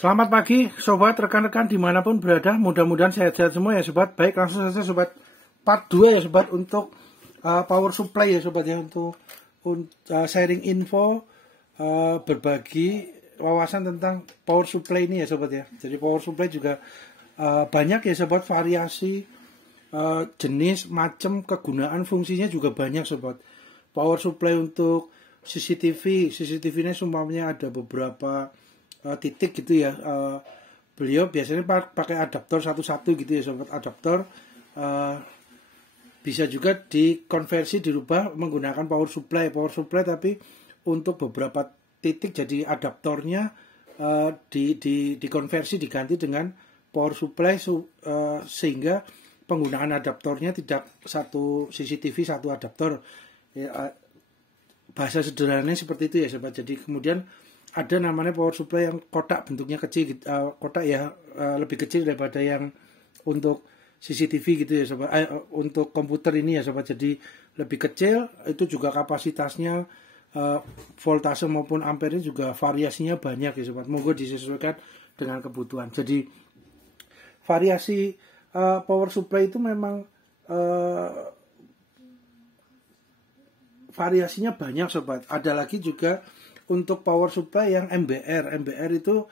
Selamat pagi sobat, rekan-rekan dimanapun berada, mudah-mudahan sehat-sehat semua ya sobat. Baik, langsung saja sobat, part 2 ya sobat, untuk power supply ya sobat ya, untuk sharing info, berbagi wawasan tentang power supply ini ya sobat ya. Jadi power supply juga banyak ya sobat, variasi, jenis, macam, kegunaan, fungsinya juga banyak sobat. Power supply untuk CCTV ini semuanya ada beberapa titik gitu ya. Beliau biasanya pakai adaptor satu-satu gitu ya sobat. Adaptor bisa juga dikonversi, dirubah menggunakan power supply tapi untuk beberapa titik jadi adaptornya dikonversi, diganti dengan power supply sehingga penggunaan adaptornya tidak satu CCTV satu adaptor ya, bahasa sederhananya seperti itu ya sobat. Jadi kemudian ada namanya power supply yang kotak, bentuknya kecil, kotak ya, lebih kecil daripada yang untuk CCTV gitu ya sobat, untuk komputer ini ya sobat. Jadi lebih kecil, itu juga kapasitasnya, voltase maupun ampernya juga variasinya banyak ya sobat. Moga disesuaikan dengan kebutuhan. Jadi variasi power supply itu memang variasinya banyak sobat. Ada lagi juga untuk power supply yang MBR itu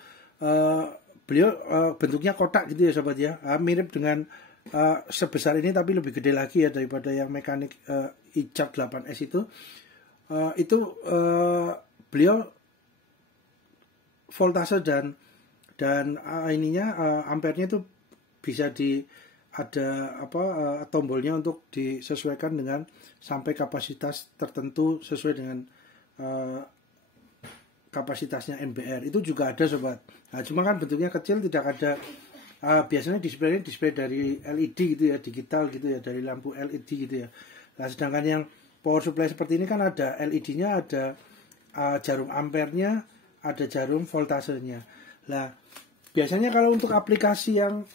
beliau bentuknya kotak gitu ya sobat ya, mirip dengan sebesar ini tapi lebih gede lagi ya daripada yang mekanik ICAP 8S itu. Beliau voltase dan ampernya itu bisa ada tombolnya untuk disesuaikan dengan sampai kapasitas tertentu sesuai dengan kapasitasnya MBR. Itu juga ada sobat. Nah, cuma kan bentuknya kecil, tidak ada biasanya display dari LED gitu ya, digital gitu ya, dari lampu LED gitu ya. Nah, sedangkan yang power supply seperti ini kan ada LED-nya, ada jarum ampernya, ada jarum voltasenya. Nah, biasanya kalau untuk aplikasi yang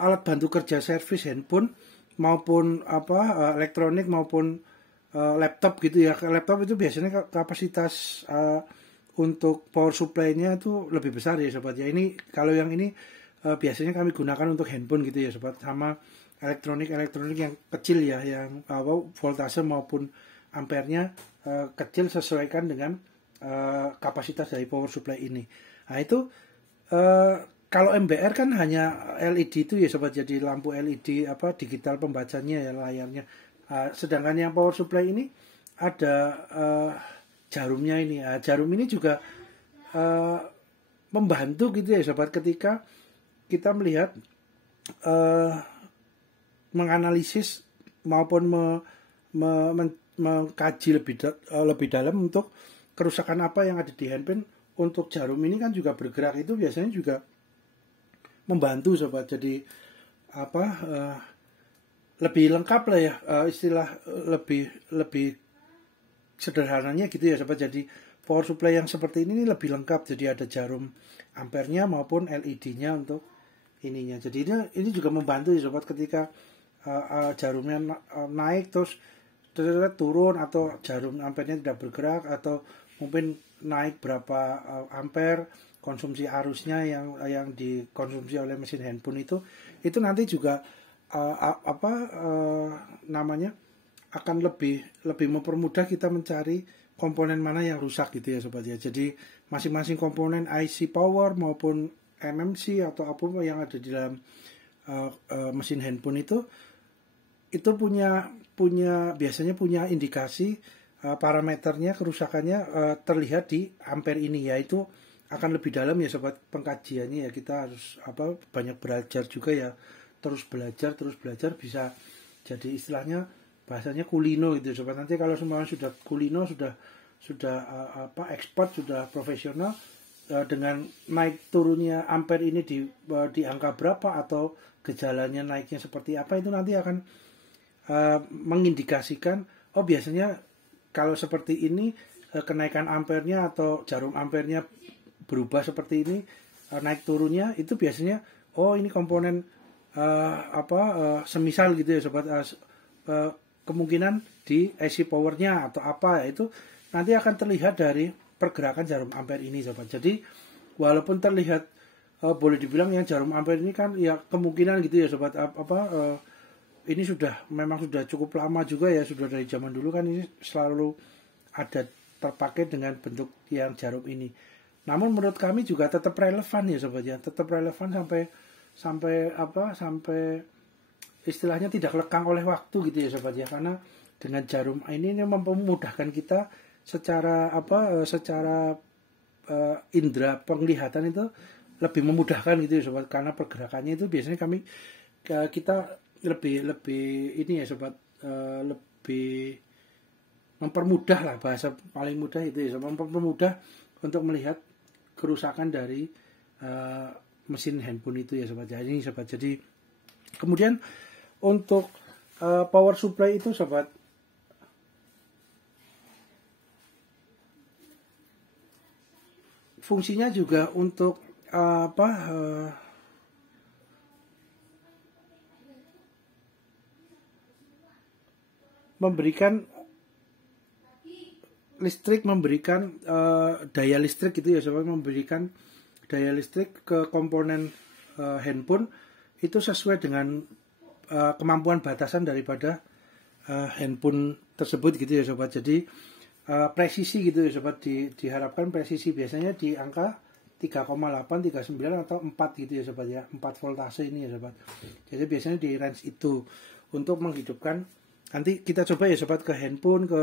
alat bantu kerja servis handphone maupun elektronik maupun laptop gitu ya. Laptop itu biasanya kapasitas untuk power supply-nya itu lebih besar ya sobat ya. Ini kalau yang ini biasanya kami gunakan untuk handphone gitu ya sobat, sama elektronik yang kecil ya, yang voltase maupun ampernya kecil, sesuaikan dengan kapasitas dari power supply ini. Nah itu kalau MBR kan hanya LED itu ya sobat, jadi lampu LED digital pembacanya ya, layarnya. Sedangkan yang power supply ini ada jarumnya ini. Jarum ini juga membantu gitu ya sobat, ketika kita melihat menganalisis maupun mengkaji lebih dalam untuk kerusakan apa yang ada di handphone. Untuk jarum ini kan juga bergerak, itu biasanya juga membantu sobat. Jadi lebih lengkap lah ya, istilah lebih sederhananya gitu ya sobat. Jadi power supply yang seperti ini lebih lengkap, jadi ada jarum ampernya maupun LED-nya untuk ininya. Jadi ini juga membantu ya sobat, ketika jarumnya naik terus turun, atau jarum ampernya tidak bergerak, atau mungkin naik berapa ampere konsumsi arusnya yang dikonsumsi oleh mesin handphone itu nanti juga akan lebih mempermudah kita mencari komponen mana yang rusak gitu ya sobat ya. Jadi masing-masing komponen IC power maupun MMC atau apapun yang ada di dalam mesin handphone itu biasanya punya indikasi parameternya, kerusakannya terlihat di ampere ini, yaitu akan lebih dalam ya sobat pengkajiannya ya. Kita harus banyak belajar juga ya, terus belajar bisa jadi istilahnya bahasanya kulino gitu sobat. Nanti kalau semua sudah kulino, sudah expert, sudah profesional, dengan naik turunnya ampere ini di angka berapa atau gejalanya naiknya seperti apa, itu nanti akan mengindikasikan biasanya kalau seperti ini kenaikan ampernya atau jarum ampernya berubah seperti ini, naik turunnya itu biasanya ini komponen semisal gitu ya sobat, kemungkinan di IC powernya atau apa, itu nanti akan terlihat dari pergerakan jarum ampere ini sobat. Jadi walaupun terlihat boleh dibilang yang jarum ampere ini kan ya kemungkinan gitu ya sobat, ini memang sudah cukup lama juga ya, sudah dari zaman dulu kan ini selalu ada terpakai dengan bentuk yang jarum ini. Namun menurut kami juga tetap relevan ya sobat ya, tetap relevan sampai istilahnya tidak lekang oleh waktu gitu ya sobat ya, karena dengan jarum ini memudahkan kita secara indera penglihatan itu lebih memudahkan gitu ya sobat, karena pergerakannya itu biasanya kita lebih ini ya sobat, lebih mempermudah lah, bahasa paling mudah itu ya sobat, mempermudah untuk melihat kerusakan dari mesin handphone itu ya sobat. Jadi sobat, jadi kemudian untuk power supply itu sobat, fungsinya juga untuk memberikan listrik, memberikan daya listrik gitu ya sobat, memberikan daya listrik ke komponen handphone itu sesuai dengan kemampuan batasan daripada handphone tersebut gitu ya sobat. Jadi presisi gitu ya sobat, diharapkan presisi biasanya di angka 3,8, 39 atau 4 gitu ya sobat ya, 4 voltase ini ya sobat. Jadi biasanya di range itu untuk menghidupkan. Nanti kita coba ya sobat ke handphone, ke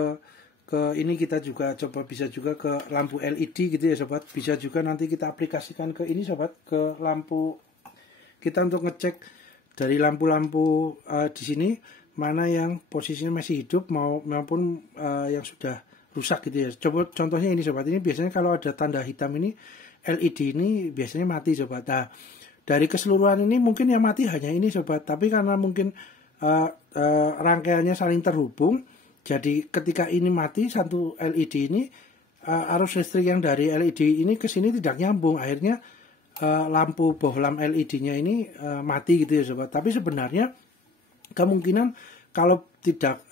ini kita juga coba, bisa juga ke lampu LED gitu ya sobat. Bisa juga nanti kita aplikasikan ke ini sobat, ke lampu kita untuk ngecek dari lampu-lampu di sini mana yang posisinya masih hidup maupun yang sudah rusak gitu ya. Coba contohnya ini sobat, ini biasanya kalau ada tanda hitam ini LED ini biasanya mati sobat. Nah, dari keseluruhan ini mungkin yang mati hanya ini sobat, tapi karena mungkin rangkaiannya saling terhubung, jadi ketika ini mati satu LED ini, arus listrik yang dari LED ini ke sini tidak nyambung, akhirnya lampu bohlam LED-nya ini mati gitu ya sobat. Tapi sebenarnya kemungkinan kalau tidak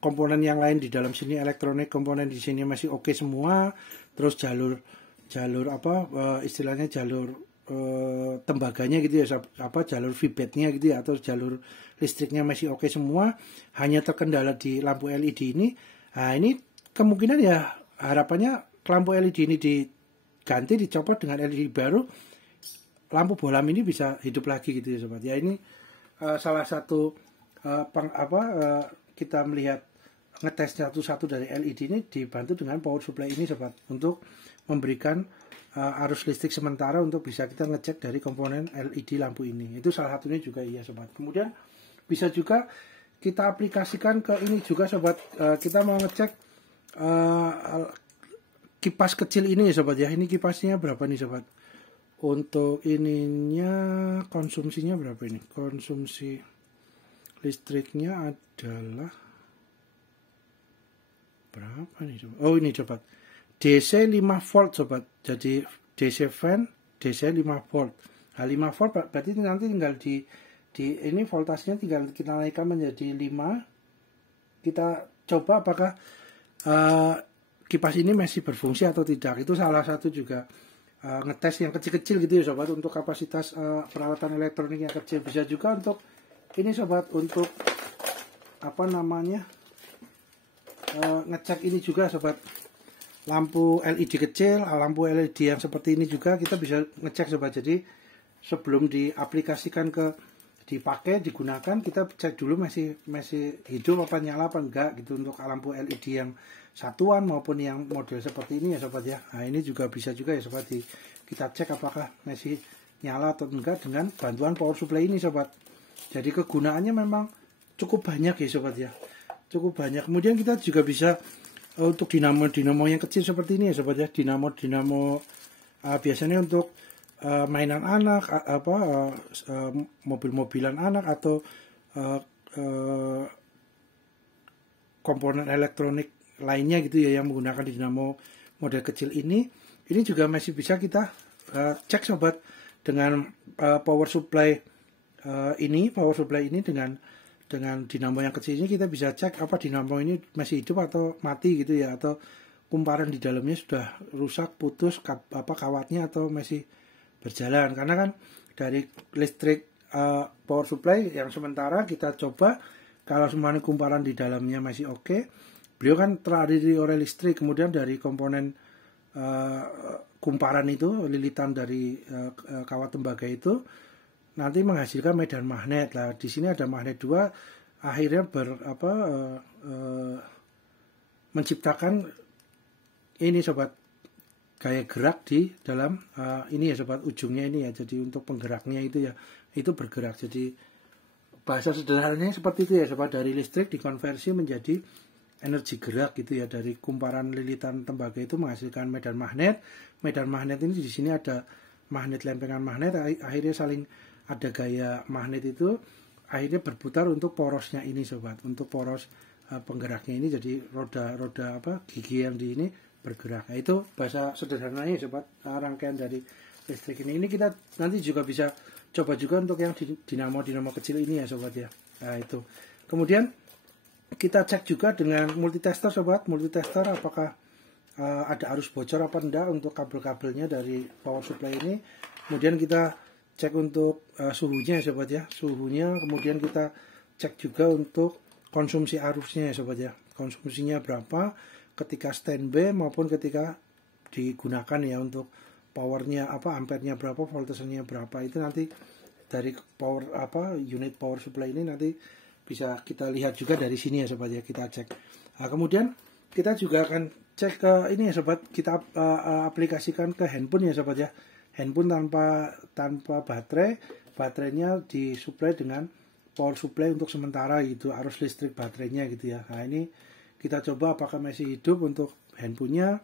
komponen yang lain di dalam sini, elektronik komponen di sini masih oke semua, terus jalur istilahnya jalur tembaganya gitu ya, jalur feedbacknya gitu ya, atau jalur listriknya masih oke semua, hanya terkendala di lampu LED ini. Nah, ini kemungkinan ya harapannya lampu LED ini diganti, dicopot dengan LED baru, lampu bohlam ini bisa hidup lagi gitu ya sobat. Ya ini salah satu kita melihat ngetes satu-satu dari LED ini dibantu dengan power supply ini sobat, untuk memberikan arus listrik sementara untuk bisa kita ngecek dari komponen LED lampu ini. Itu salah satunya juga iya sobat. Kemudian bisa juga kita aplikasikan ke ini juga sobat, kita mau ngecek kipas kecil ini ya sobat ya. Ini kipasnya berapa nih sobat? Untuk ininya konsumsinya berapa ini? Konsumsi listriknya adalah berapa nih sobat? Oh ini sobat, DC 5 volt sobat. Jadi DC fan, DC 5 volt. Nah 5 volt berarti nanti tinggal di ini voltasenya tinggal kita naikkan menjadi 5. Kita coba apakah kipas ini masih berfungsi atau tidak. Itu salah satu juga ngetes yang kecil-kecil gitu ya sobat, untuk kapasitas peralatan elektronik yang kecil. Bisa juga untuk ini sobat, untuk ngecek ini juga sobat, lampu LED kecil, lampu LED yang seperti ini juga kita bisa ngecek sobat. Jadi sebelum diaplikasikan dipakai, digunakan, kita cek dulu masih hidup apa, nyala apa enggak gitu, untuk lampu LED yang satuan maupun yang model seperti ini ya sobat ya. Nah ini juga bisa juga ya sobat, kita cek apakah masih nyala atau enggak dengan bantuan power supply ini sobat. Jadi kegunaannya memang cukup banyak ya sobat ya, cukup banyak. Kemudian kita juga bisa untuk dinamo yang kecil seperti ini ya sobat ya, dinamo biasanya untuk mainan anak, mobil-mobilan anak, atau komponen elektronik lainnya gitu ya yang menggunakan dinamo model kecil ini juga masih bisa kita cek sobat dengan power supply ini dengan dinamo yang kecil ini. Kita bisa cek apa dinamo ini masih hidup atau mati gitu ya, atau kumparan di dalamnya sudah rusak, putus kawatnya, atau masih berjalan. Karena kan dari listrik power supply yang sementara kita coba, kalau semuanya kumparan di dalamnya masih oke, beliau kan teraliri oleh listrik, kemudian dari komponen kumparan itu, lilitan dari kawat tembaga itu nanti menghasilkan medan magnet. Lah di sini ada magnet dua, akhirnya menciptakan ini sobat, gaya gerak di dalam ini ya sobat, ujungnya ini ya. Jadi untuk penggeraknya itu ya, itu bergerak. Jadi bahasa sederhananya seperti itu ya sobat, dari listrik dikonversi menjadi energi gerak gitu ya. Dari kumparan lilitan tembaga itu menghasilkan medan magnet. Medan magnet ini di sini ada magnet, lempengan magnet, akhirnya saling ada gaya magnet itu, akhirnya berputar untuk porosnya ini sobat, untuk poros penggeraknya ini. Jadi roda gigi yang di ini bergerak. Nah, itu bahasa sederhananya sobat, rangkaian dari listrik ini. Ini kita nanti juga bisa coba juga untuk yang dinamo kecil ini ya sobat ya. Nah itu. Kemudian kita cek juga dengan multitester sobat. Multitester apakah ada arus bocor apa enggak untuk kabel-kabelnya dari power supply ini. Kemudian kita cek untuk suhunya ya sobat ya. Suhunya, kemudian kita cek juga untuk konsumsi arusnya ya sobat ya. Konsumsinya berapa ketika standby maupun ketika digunakan ya, untuk powernya ampernya berapa, voltasenya berapa, itu nanti dari power unit power supply ini nanti bisa kita lihat juga dari sini ya sobat ya, kita cek. Nah, kemudian kita juga akan cek ke ini ya sobat, kita aplikasikan ke handphone ya sobat ya. Handphone tanpa baterainya disuplai dengan power supply untuk sementara gitu, arus listrik baterainya gitu ya. Nah ini kita coba apakah masih hidup untuk handphonenya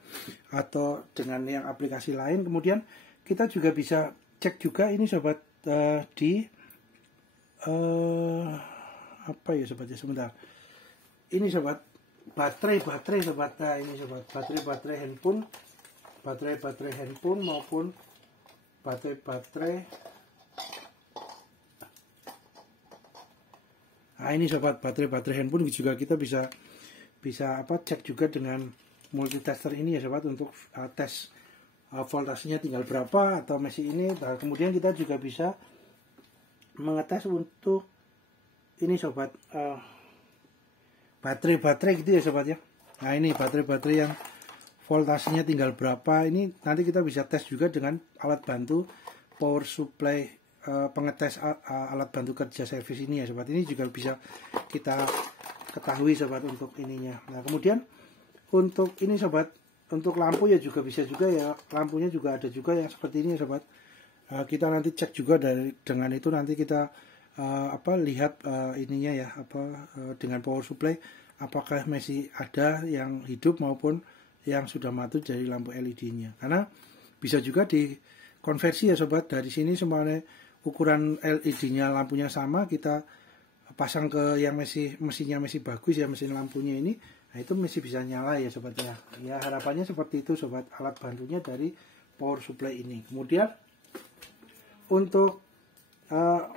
atau dengan yang aplikasi lain. Kemudian kita juga bisa cek juga ini sobat di apa ya sobat ya, sebentar. Ini sobat, baterai sobat. Nah ini sobat, baterai handphone maupun baterai. Nah ini sobat, baterai handphone juga kita bisa cek juga dengan multitester ini ya sobat, untuk tes voltasenya tinggal berapa atau masih ini. Nah, kemudian kita juga bisa mengetes untuk ini sobat, baterai gitu ya sobat ya. Nah ini baterai yang voltasenya tinggal berapa, ini nanti kita bisa tes juga dengan alat bantu power supply, pengetes alat bantu kerja servis ini ya sobat. Ini juga bisa kita ketahui sobat untuk ininya. Nah kemudian untuk ini sobat, untuk lampu ya juga bisa juga ya, lampunya juga ada juga yang seperti ini ya sobat. Kita nanti cek juga dengan itu, nanti kita lihat ininya ya, dengan power supply apakah masih ada yang hidup maupun yang sudah mati dari lampu LED-nya. Karena bisa juga dikonversi ya sobat, dari sini semuanya ukuran LED-nya lampunya sama, kita pasang ke yang mesinnya masih bagus ya, mesin lampunya ini, nah itu masih bisa nyala ya sobat ya. Ya harapannya seperti itu sobat, alat bantunya dari power supply ini. Kemudian untuk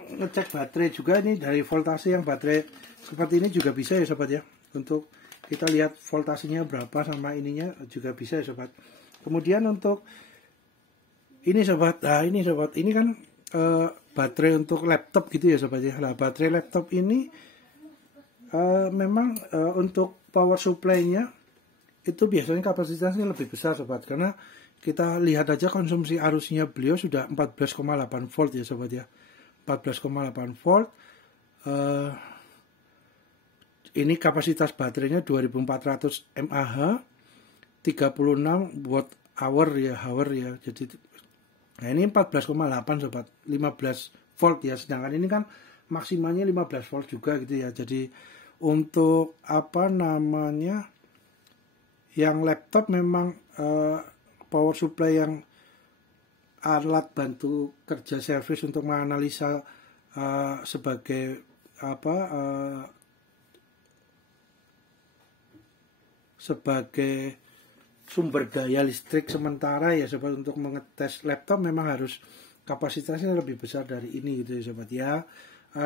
ngecek baterai juga, ini dari voltase yang baterai seperti ini juga bisa ya sobat ya, untuk kita lihat voltasenya berapa sama ininya juga bisa ya sobat. Kemudian untuk ini sobat, nah ini sobat, ini kan baterai untuk laptop gitu ya sobat ya. Nah baterai laptop ini memang untuk power supply-nya itu biasanya kapasitasnya lebih besar sobat, karena kita lihat aja konsumsi arusnya beliau sudah 14,8 volt ya sobat ya, 14,8 volt. Ini kapasitas baterainya 2400 mAh, 36 watt hour ya, jadi nah ini 14,8 sobat, 15 volt ya, sedangkan ini kan maksimalnya 15 volt juga gitu ya. Jadi untuk yang laptop memang power supply yang alat bantu kerja servis untuk menganalisa sebagai sebagai sumber daya listrik sementara ya sobat, untuk mengetes laptop memang harus kapasitasnya lebih besar dari ini gitu ya sobat ya.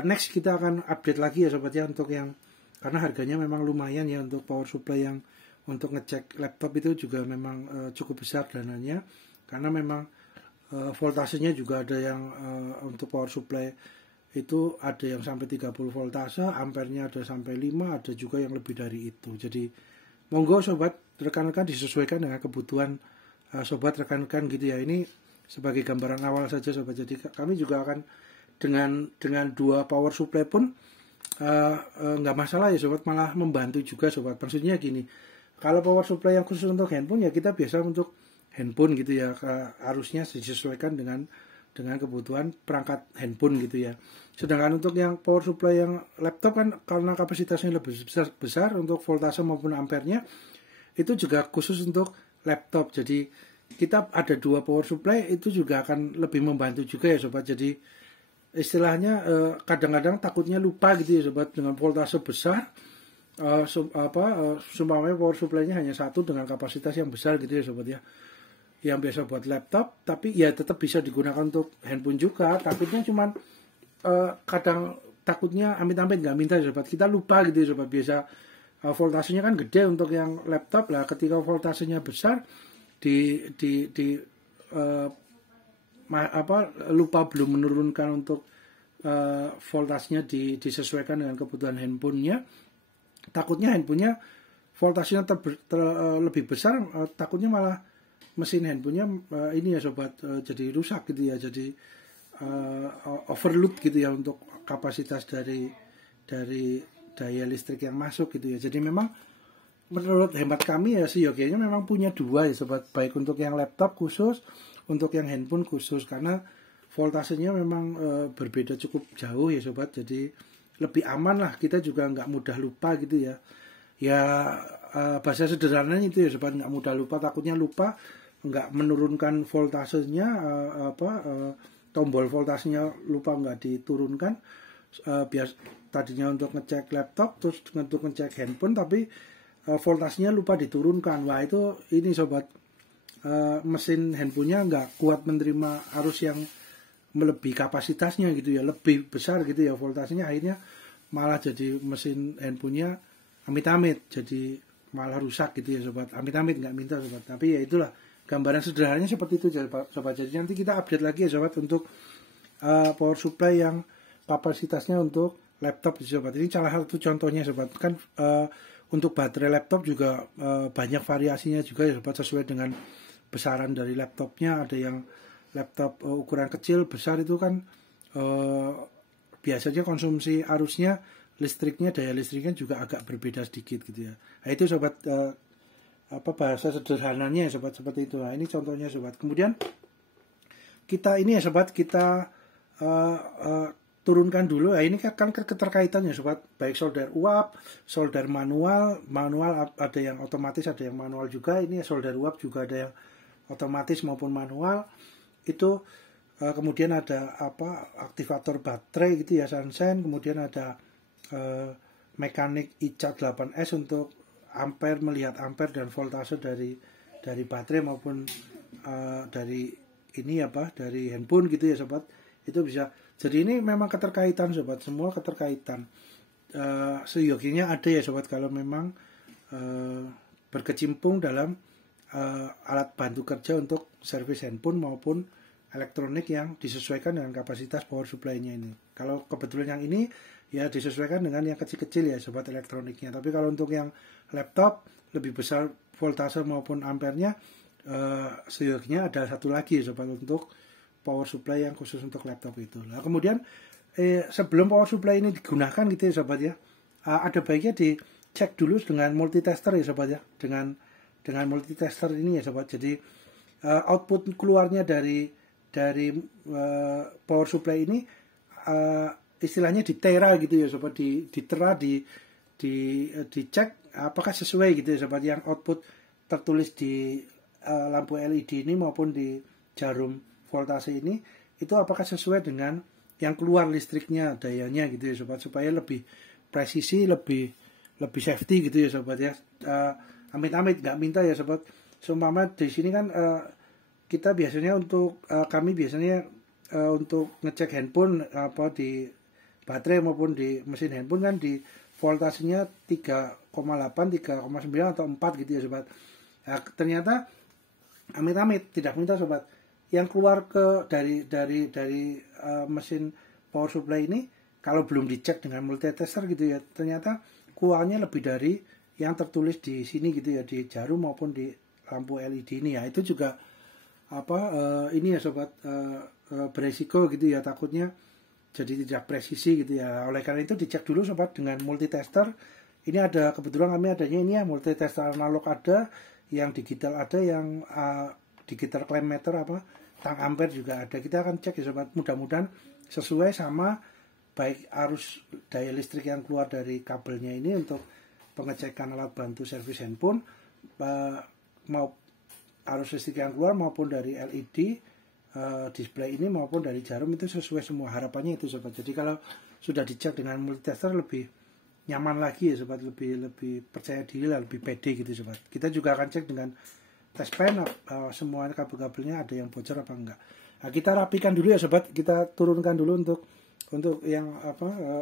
Next kita akan update lagi ya sobat ya, untuk yang karena harganya memang lumayan ya, untuk power supply yang untuk ngecek laptop itu juga memang cukup besar dananya, karena memang voltasenya juga ada yang untuk power supply itu ada yang sampai 30 voltase, ampernya ada sampai 5, ada juga yang lebih dari itu. Jadi monggo sobat rekan-rekan disesuaikan dengan kebutuhan sobat rekan-rekan gitu ya. Ini sebagai gambaran awal saja sobat. Jadi kami juga akan dengan dua power supply pun nggak masalah ya sobat, malah membantu juga sobat. Maksudnya gini, kalau power supply yang khusus untuk handphone ya kita biasa untuk handphone gitu ya, harusnya disesuaikan dengan kebutuhan perangkat handphone gitu ya. Sedangkan untuk yang power supply yang laptop kan karena kapasitasnya lebih besar untuk voltase maupun ampernya itu juga khusus untuk laptop. Jadi kita ada dua power supply itu juga akan lebih membantu juga ya sobat. Jadi istilahnya kadang-kadang takutnya lupa gitu ya sobat, dengan voltase besar sumpamanya power supply-nya hanya satu dengan kapasitas yang besar gitu ya sobat ya, yang biasa buat laptop, tapi ya tetap bisa digunakan untuk handphone juga. Takutnya cuman kadang takutnya amit-amit nggak minta sobat, kita lupa gitu ya sobat. Biasa voltasenya kan gede untuk yang laptop lah, ketika voltasenya besar lupa belum menurunkan untuk voltasenya disesuaikan dengan kebutuhan handphonenya. Takutnya handphonenya voltasenya lebih besar, takutnya malah mesin handphonenya ini ya sobat jadi rusak gitu ya, jadi overload gitu ya untuk kapasitas dari daya listrik yang masuk gitu ya. Jadi memang menurut hemat kami ya seyogianya memang punya dua ya sobat, baik untuk yang laptop khusus, untuk yang handphone khusus, karena voltasenya memang berbeda cukup jauh ya sobat. Jadi lebih aman lah, kita juga nggak mudah lupa gitu ya. Ya bahasa sederhananya itu ya sobat, nggak mudah lupa, takutnya lupa nggak menurunkan voltasenya, tombol voltasenya lupa nggak diturunkan, tadinya untuk ngecek laptop terus untuk ngecek handphone tapi voltasenya lupa diturunkan. Wah itu ini sobat, mesin handphonenya nggak kuat menerima arus yang melebihi kapasitasnya gitu ya, lebih besar gitu ya voltasenya, akhirnya malah jadi mesin handphonenya amit-amit jadi malah rusak gitu ya sobat. Amit-amit nggak minta sobat, tapi ya itulah gambaran sederhananya seperti itu sobat. Jadi nanti kita update lagi ya sobat untuk power supply yang kapasitasnya untuk laptop sobat. Ini salah satu contohnya sobat. Kan untuk baterai laptop juga banyak variasinya juga ya sobat, sesuai dengan besaran dari laptopnya. Ada yang laptop ukuran kecil, besar itu kan biasanya konsumsi arusnya, listriknya, daya listriknya juga agak berbeda sedikit gitu ya. Nah itu sobat, bahasa sederhananya ya sobat, seperti itu. Nah ini contohnya sobat. Kemudian kita ini ya sobat, kita turunkan dulu. Nah ini kan keterkaitannya sobat, baik solder uap, solder manual ada yang otomatis, ada yang manual juga. Ini solder uap juga ada yang otomatis maupun manual. Itu kemudian ada aktivator baterai gitu ya, Sansen. Kemudian ada mekanik ICA 8S untuk ampere, melihat ampere dan voltase dari baterai maupun dari ini dari handphone gitu ya sobat. Itu bisa. Jadi ini memang keterkaitan sobat, semua keterkaitan. Seyogianya ada ya sobat, kalau memang berkecimpung dalam alat bantu kerja untuk servis handphone maupun elektronik yang disesuaikan dengan kapasitas power supply-nya ini. Kalau kebetulan yang ini ya disesuaikan dengan yang kecil-kecil ya sobat elektroniknya. Tapi kalau untuk yang laptop lebih besar voltase maupun ampernya, seyogianya ada satu lagi ya sobat untuk power supply yang khusus untuk laptop itu. Nah, kemudian sebelum power supply ini digunakan gitu ya sobat ya, ada baiknya dicek dulu dengan multitester ya sobat ya. Dengan multitester ini ya sobat. Jadi output keluarnya dari power supply ini istilahnya ditera gitu ya sobat, dicek apakah sesuai gitu ya sobat, yang output tertulis di lampu LED ini maupun di jarum voltase ini, itu apakah sesuai dengan yang keluar listriknya, dayanya gitu ya sobat, supaya lebih presisi, lebih safety gitu ya sobat ya. Amit-amit nggak minta ya sobat. Seumpama di sini kan kita biasanya untuk kami biasanya untuk ngecek handphone di baterai maupun di mesin handphone kan di voltasenya 3,8, 3,9 atau 4 gitu ya sobat. Nah, ternyata amit-amit tidak minta sobat. yang keluar dari mesin power supply ini kalau belum dicek dengan multitester gitu ya, ternyata kualnya lebih dari yang tertulis di sini gitu ya, di jarum maupun di lampu LED ini ya. Itu juga ini ya sobat, beresiko gitu ya, takutnya jadi tidak presisi gitu ya. Oleh karena itu dicek dulu sobat dengan multitester. Ini ada, kebetulan kami adanya ini ya, multitester analog ada, yang digital ada, yang digital clamp meter tang ampere juga ada. Kita akan cek ya sobat, mudah-mudahan sesuai sama baik arus daya listrik yang keluar dari kabelnya ini untuk pengecekan alat bantu servis handphone, mau arus listrik yang keluar maupun dari LED display ini maupun dari jarum, itu sesuai semua. Harapannya itu sobat. Jadi kalau sudah dicek dengan multitester lebih nyaman lagi ya sobat, lebih percaya diri lah, lebih pede gitu sobat. Kita juga akan cek dengan test pen semua kabel-kabelnya ada yang bocor apa enggak. Nah, kita rapikan dulu ya sobat, kita turunkan dulu untuk yang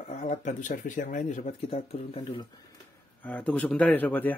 alat bantu servis yang lain ya sobat, kita turunkan dulu. Tunggu sebentar ya sobat ya.